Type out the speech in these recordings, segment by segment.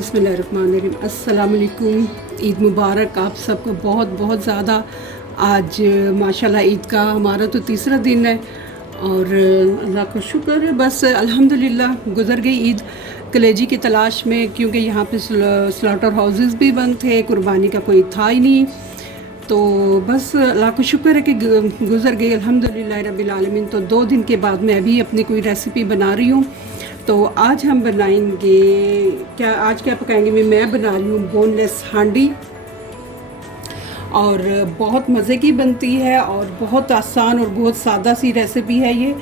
बिस्मिल्लाहिर्रहमानिर्रहीम। अस्सलाम वालेकुम। ईद मुबारक आप सबको बहुत बहुत ज़्यादा। आज माशाल्लाह ईद का हमारा तो तीसरा दिन है और अल्लाह का शुक्र है, बस अल्हम्दुलिल्लाह गुज़र गई ईद कलेजी की तलाश में, क्योंकि यहाँ पे स्लॉटर हाउसेस भी बंद थे, कुर्बानी का कोई था ही नहीं। तो बस अल्लाह का शुक्र है कि गुज़र गई अल्हम्दुलिल्लाह रब्बिल आलमीन। तो 2 दिन के बाद मैं अभी अपनी कोई रेसिपी बना रही हूँ। तो आज हम बनाएंगे क्या पकाएंगे। मैं बना रही हूँ बोनलेस हांडी, और बहुत मज़े की बनती है और बहुत आसान और बहुत सादा सी रेसिपी है ये।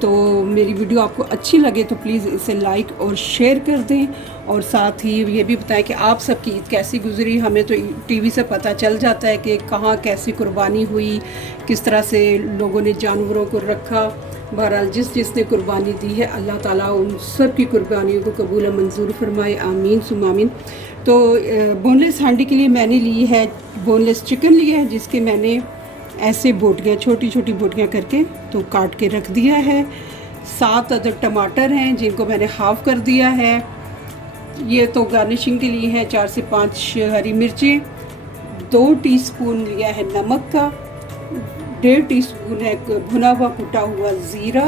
तो मेरी वीडियो आपको अच्छी लगे तो प्लीज़ इसे लाइक और शेयर कर दें, और साथ ही ये भी बताएं कि आप सबकी ईद कैसी गुजरी। हमें तो टीवी से पता चल जाता है कि कहाँ कैसी कुर्बानी हुई, किस तरह से लोगों ने जानवरों को रखा। बहरहाल जिसने कुर्बानी दी है अल्लाह ताला उन सब की कुर्बानियों को कबूल मंजूर फरमाए, आमीन सुम आमीन। तो बोनलेस हांडी के लिए मैंने ली है बोनलेस चिकन लिया है, जिसके मैंने ऐसे बोटियाँ छोटी छोटी बोटियाँ करके तो काट के रख दिया है। 7 अदद टमाटर हैं जिनको मैंने हाफ़ कर दिया है। ये तो गार्निशिंग के लिए है। 4 से 5 हरी मिर्चें, 2 टीस्पून लिया है नमक का, 1.5 टीस्पून है भुना हुआ कुटा हुआ ज़ीरा,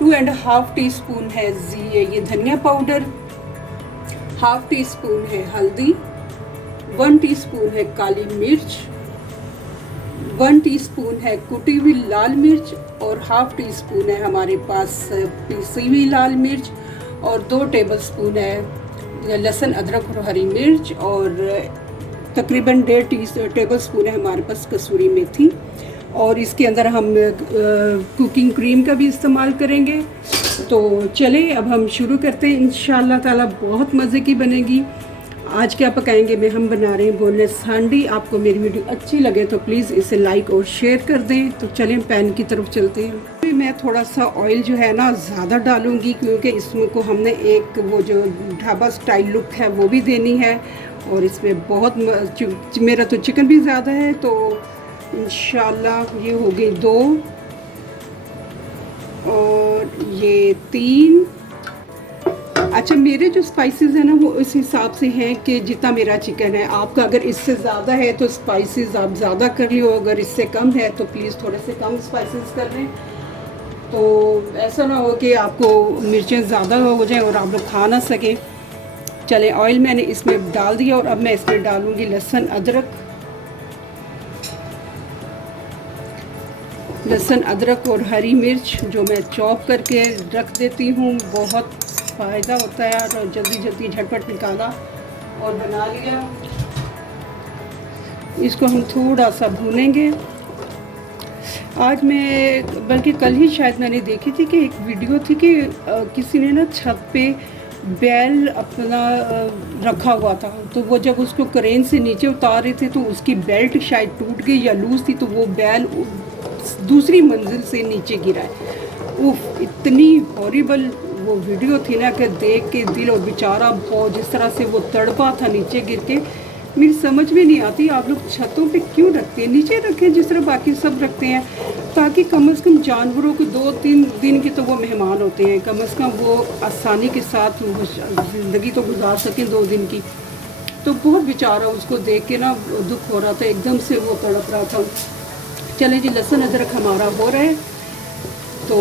2.5 टीस्पून है ये धनिया पाउडर, 1/2 टीस्पून है हल्दी, 1 टीस्पून है काली मिर्च, 1 टीस्पून है कुटी हुई लाल मिर्च, और 1/2 टीस्पून है हमारे पास पिसी हुई लाल मिर्च, और 2 टेबलस्पून है लहसुन अदरक और हरी मिर्च, और तकरीबन 1.5 टेबलस्पून है हमारे पास कसूरी मेथी। और इसके अंदर हम कुकिंग क्रीम का भी इस्तेमाल करेंगे। तो चले अब हम शुरू करते हैं। इंशाअल्लाह ताला बहुत मज़े की बनेगी। आज क्या पकाएंगे हम बना रहे हैं बोनलेस हांडी। आपको मेरी वीडियो अच्छी लगे तो प्लीज़ इसे लाइक और शेयर कर दें। तो चलें पैन की तरफ चलते हैं। मैं थोड़ा सा ऑयल जो है ना ज़्यादा डालूँगी, क्योंकि इसमें को हमने एक वो जो ढाबा स्टाइल लुक है वो भी देनी है, और इसमें बहुत मेरा तो चिकन भी ज़्यादा है। तो इंशाल्लाह ये हो गई 2 और ये 3। अच्छा, मेरे जो स्पाइसेस हैं ना वो इस हिसाब से हैं कि जितना मेरा चिकन है। आपका अगर इससे ज़्यादा है तो स्पाइसेस आप ज़्यादा कर लियो, अगर इससे कम है तो प्लीज़ थोड़े से कम स्पाइसेस कर लें। तो ऐसा ना हो कि आपको मिर्चें ज़्यादा हो जाएं और आप लोग खा ना सकें। चलें, ऑयल मैंने इसमें डाल दिया और अब मैं इसमें डालूँगी लहसुन अदरक और हरी मिर्च, जो मैं चॉप करके रख देती हूँ। बहुत फ़ायदा होता है और जल्दी जल्दी झटपट निकाला और बना लिया। इसको हम थोड़ा सा भूनेंगे। आज मैं बल्कि कल ही शायद मैंने देखी थी कि एक वीडियो थी कि किसी ने ना छत पे बैल अपना रखा हुआ था, तो वो जब उसको क्रेन से नीचे उतार रहे थे तो उसकी बेल्ट शायद टूट गई या लूज़ थी, तो वो बैल दूसरी मंजिल से नीचे गिरा है। उफ, इतनी हॉरिबल वो वीडियो थी ना कि देख के दिल, और बेचारा बहुत जिस तरह से वो तड़पा था नीचे गिर के। मेरी समझ में नहीं आती आप लोग छतों पे क्यों रखते हैं। नीचे रखें जिस तरह बाकी सब रखते हैं, ताकि कम से कम जानवरों को 2-3 दिन के तो वो मेहमान होते हैं, कम से कम वो आसानी के साथ ज़िंदगी तो गुजार सकें 2 दिन की। तो बहुत बेचारा उसको देख के ना दुख हो रहा था, एकदम से वो तड़प रहा था। चलें जी, लहसुन अदरक हमारा हो रहा है, तो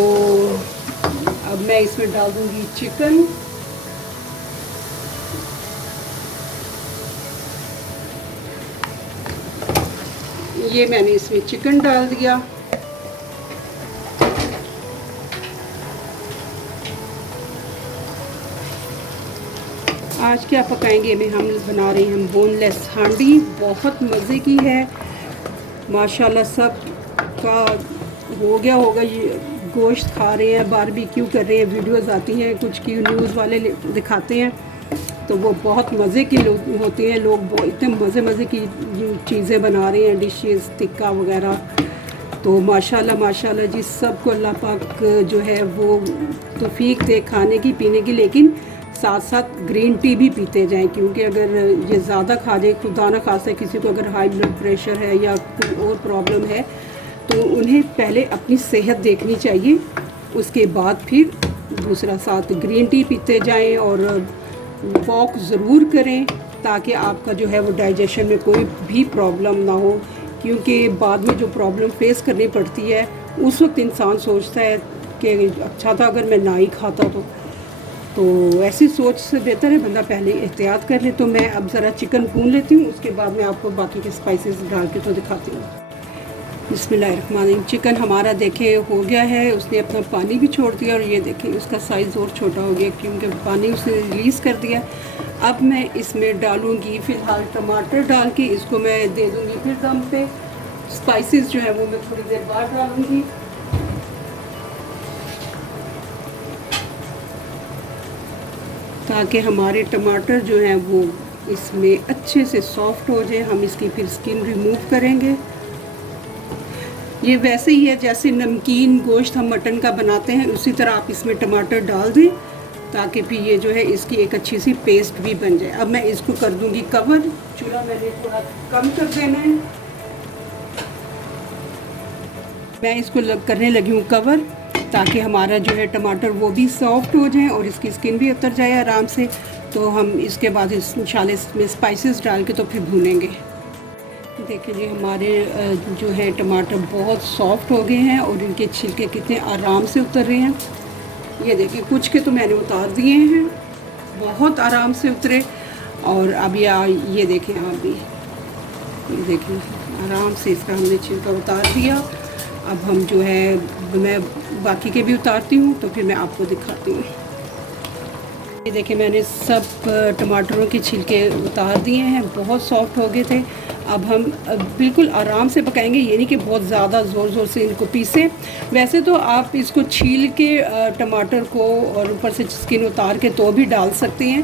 अब मैं इसमें डाल दूँगी चिकन। ये मैंने इसमें चिकन डाल दिया। आज क्या पकाएंगे हम बना रहे हैं हम बोनलेस हांडी। बहुत मज़े की है माशाल्लाह। सब का हो गया होगा, ये गोश्त खा रहे हैं, बारबेक्यू कर रहे हैं, वीडियोस आती हैं कुछ की न्यूज़ वाले दिखाते हैं, तो वो बहुत मज़े की होती हैं। लोग इतने मज़े की चीज़ें बना रहे हैं, डिशेस टिक्का वगैरह। तो माशाल्लाह माशाल्लाह जी, सबको अल्लाह पाक जो है वो तौफीक दे खाने की पीने की, लेकिन साथ साथ ग्रीन टी भी पीते जाएं, क्योंकि अगर ये ज़्यादा खा जाए, खुदा ना खासा किसी को अगर हाई ब्लड प्रेशर है या कोई और प्रॉब्लम है, तो उन्हें पहले अपनी सेहत देखनी चाहिए, उसके बाद फिर दूसरा साथ ग्रीन टी पीते जाएं। और वॉक ज़रूर करें ताकि आपका जो है वो डाइजेशन में कोई भी प्रॉब्लम ना हो, क्योंकि बाद में जो प्रॉब्लम फेस करनी पड़ती है उस वक्त इंसान सोचता है कि अच्छा था अगर मैं ना ही खाता तो ऐसी सोच से बेहतर है बंदा पहले एहतियात कर ले। तो मैं अब ज़रा चिकन भून लेती हूँ, उसके बाद मैं आपको बाकी के स्पाइसेस डाल के तो दिखाती हूँ। बिस्मिल्लाहिर्रहमानिर्रहीम। चिकन हमारा देखे हो गया है, उसने अपना पानी भी छोड़ दिया और ये देखें उसका साइज़ और छोटा हो गया क्योंकि पानी उसने रिलीज़ कर दिया। अब मैं इसमें डालूँगी फ़िलहाल टमाटर डाल के इसको मैं दे दूँगी फिर दम पे। स्पाइसेस जो है वो मैं थोड़ी देर बाद डालूँगी। ताकि हमारे टमाटर जो हैं वो इसमें अच्छे से सॉफ़्ट हो जाए। हम इसकी फिर स्किन रिमूव करेंगे। ये वैसे ही है जैसे नमकीन गोश्त हम मटन का बनाते हैं, उसी तरह आप इसमें टमाटर डाल दें ताकि फिर ये जो है इसकी एक अच्छी सी पेस्ट भी बन जाए। अब मैं इसको कर दूंगी कवर। चूल्हा मैंने थोड़ा कम कर देना है। मैं इसको करने लगी हूँ कवर ताकि हमारा जो है टमाटर वो भी सॉफ्ट हो जाए और इसकी स्किन भी उतर जाए आराम से। तो हम इसके बाद इंशाल्लाह इसमें स्पाइसेस डाल के तो फिर भूनेंगे। देखिए जी हमारे जो है टमाटर बहुत सॉफ्ट हो गए हैं और इनके छिलके कितने आराम से उतर रहे हैं। ये देखिए कुछ के तो मैंने उतार दिए हैं, बहुत आराम से उतरे। और अब ये देखें आप भी, ये देखिए आराम से इसका हमने छिलका उतार दिया। अब हम जो है मैं बाकी के भी उतारती हूँ तो फिर मैं आपको दिखाती हूँ। ये देखिए मैंने सब टमाटरों के छिलके उतार दिए हैं, बहुत सॉफ्ट हो गए थे। अब हम बिल्कुल आराम से पकाएंगे, ये नहीं कि बहुत ज़्यादा ज़ोर से इनको पीसें। वैसे तो आप इसको छील के टमाटर को और ऊपर से स्किन उतार के तो भी डाल सकते हैं।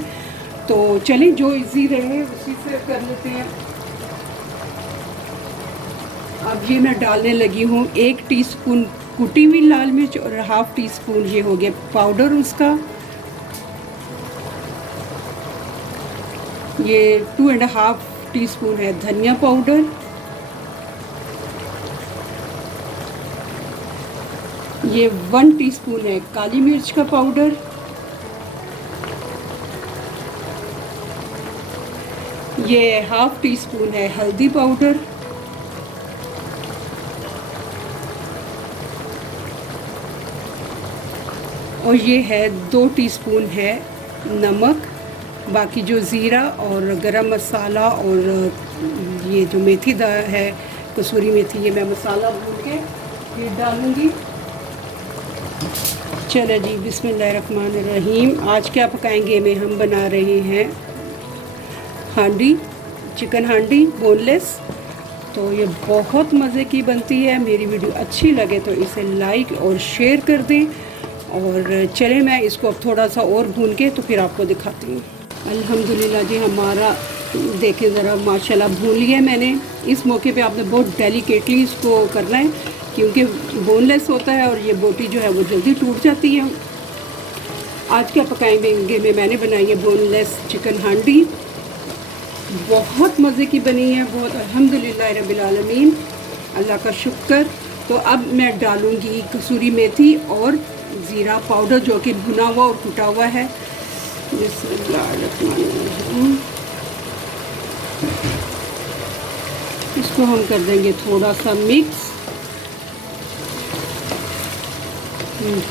तो चलिए जो इजी रहे उसी से कर लेते हैं। अब ये मैं डालने लगी हूँ 1 टीस्पून कुटी हुई लाल मिर्च और ½ टीस्पून ये हो गया पाउडर उसका। ये 2½ टीस्पून है धनिया पाउडर। ये 1 टीस्पून है काली मिर्च का पाउडर। ये ½ टीस्पून है हल्दी पाउडर। और ये है 2 टीस्पून है नमक। बाकी जो ज़ीरा और गरम मसाला और ये जो मेथी है कसूरी मेथी, ये मैं मसाला भून के फिर डालूँगी। चलो जी बिस्मिल्लाहिर्रहमानिर्रहीम। आज क्या पकाएंगे में हम बना रहे हैं हांडी, चिकन हांडी बोनलेस। तो ये बहुत मज़े की बनती है। मेरी वीडियो अच्छी लगे तो इसे लाइक और शेयर कर दें। और चले मैं इसको अब थोड़ा सा और भून के तो फिर आपको दिखाती हूँ। अल्हम्दुलिल्लाह जी हमारा देखें ज़रा माशाल्लाह भून लिया है मैंने। इस मौके पे आपने बहुत डेलिकेटली इसको करना है क्योंकि बोनलेस होता है और ये बोटी जो है वो जल्दी टूट जाती है। आज क्या पकाएंगे में मैंने बनाई है बोनलेस चिकन हांडी। बहुत मज़े की बनी है, बहुत अल्हम्दुलिल्लाह रब्बिल आलमीन, अल्लाह का शुक्र। तो अब मैं डालूँगी कसूरी मेथी और ज़ीरा पाउडर जो कि भुना हुआ और कुटा हुआ है। इसको हम कर देंगे थोड़ा सा मिक्स।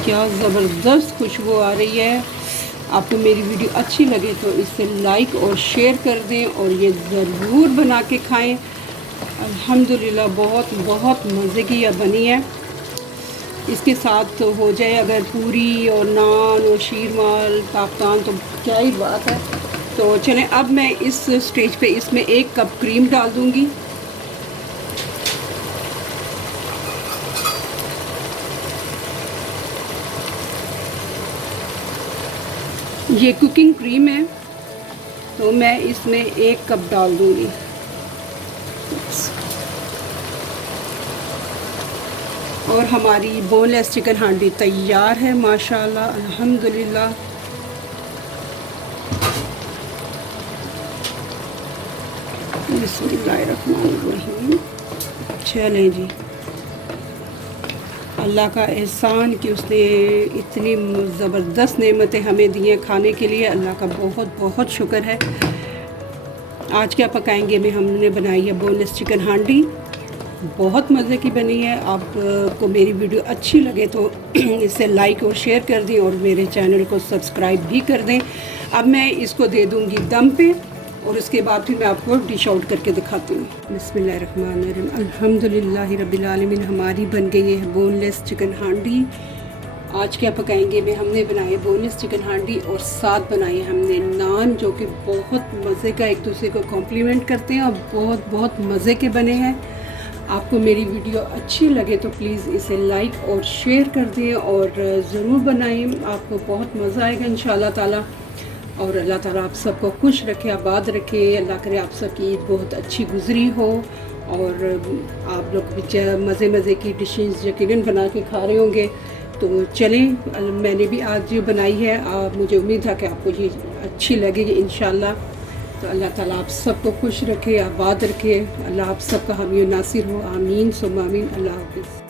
क्या ज़बरदस्त खुशबू आ रही है। आपको मेरी वीडियो अच्छी लगे तो इसे लाइक और शेयर कर दें और ये ज़रूर बना के खाएं। अल्हम्दुलिल्लाह बहुत बहुत मज़े की यह बनी है। इसके साथ तो हो जाए अगर पूरी और नान और शीरमाल काफ्तान तो क्या ही बात है। तो चलें अब मैं इस स्टेज पे इसमें 1 कप क्रीम डाल दूँगी। ये कुकिंग क्रीम है तो मैं इसमें 1 कप डाल दूँगी। और हमारी बोनलेस चिकन हांडी तैयार है माशाल्लाह अल्हम्दुलिल्लाह। बिस्मिल्लाहिर्रहमानिर्रहीम। चलें जी अल्लाह का एहसान कि उसने इतनी ज़बरदस्त नेमतें हमें दी हैं खाने के लिए। अल्लाह का बहुत बहुत शुक्र है। आज क्या पकाएंगे में हमने बनाई है बोनलेस चिकन हांडी। बहुत मज़े की बनी है। आपको मेरी वीडियो अच्छी लगे तो इसे लाइक और शेयर कर दें और मेरे चैनल को सब्सक्राइब भी कर दें। अब मैं इसको दे दूँगी दम पे और उसके बाद फिर मैं आपको डिश आउट करके दिखाती हूँ। बिस्मिल्लाहिर्रहमानिर्रहीम। अल्हम्दुलिल्लाहि रब्बिल आलमीन। हमारी बन गई है बोनलेस चिकन हांडी। आज क्या पकाएंगे में हमने बनाए बोनलेस चिकन हांडी और साथ बनाए हमने नान, जो कि बहुत मज़े का एक दूसरे को कॉम्प्लीमेंट करते हैं और बहुत बहुत मज़े के बने हैं। आपको मेरी वीडियो अच्छी लगे तो प्लीज़ इसे लाइक और शेयर कर दें और ज़रूर बनाएं। आपको बहुत मज़ा आएगा इंशाअल्लाह ताला। और अल्लाह ताला आप सबको खुश रखे, आबाद रखे। अल्लाह करे आप सबकी ईद बहुत अच्छी गुजरी हो और आप लोग भी मज़े की डिशेस यकीनन बना के खा रहे होंगे। तो चलें, मैंने भी आज जो बनाई है मुझे उम्मीद है कि आपको ये अच्छी लगेगी इंशाअल्लाह। तो अल्लाह ताला आप सबको खुश रखे, आबाद रखे। अल्लाह आप सबका हामी नासिर हो। आमीन सुम्मा आमीन। अल्लाह हाफ़िज़।